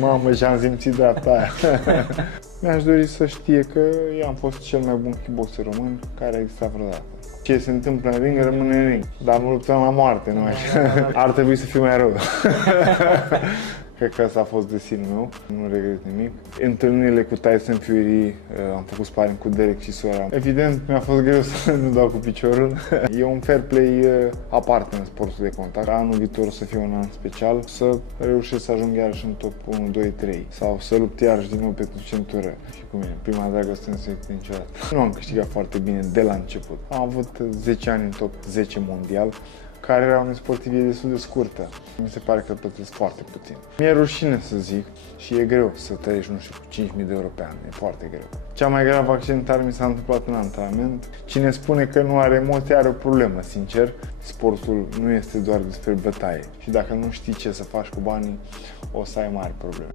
Mamă, și-am simțit dreapta aia. Mi-aș dori să știe că eu am fost cel mai bun kickboxer român care a existat vreodată. Ce se întâmplă în ring, rămâne în ring. Dar nu luptăm la moarte, nu așa? Ar trebui să fie mai rău. Cred că asta a fost destinul meu, nu regret nimic. Întâlnirile cu Tyson Fury, am făcut sparring cu Derek și Sora. Evident, mi-a fost greu să nu dau cu piciorul. E un fair play aparte în sportul de contact. Anul viitor o să fie un an special, să reușesc să ajung iarăși în top 1, 2, 3. Sau să lupt iarăși din nou pentru centură. Și cu mine, prima dragoste nu se uită niciodată. Nu am câștigat foarte bine de la început. Am avut 10 ani în top 10 mondial. Cariera unui sportiv e destul de scurtă. Mi se pare că plătesc foarte puțin. Mi-e rușine să zic și e greu să trăiești, nu știu, cu 5.000 de euro pe an. E foarte greu. Cea mai gravă accidentare mi s-a întâmplat în antrenament. Cine spune că nu are emoții are o problemă, sincer. Sportul nu este doar despre bătaie. Și dacă nu știi ce să faci cu banii, o să ai mari probleme.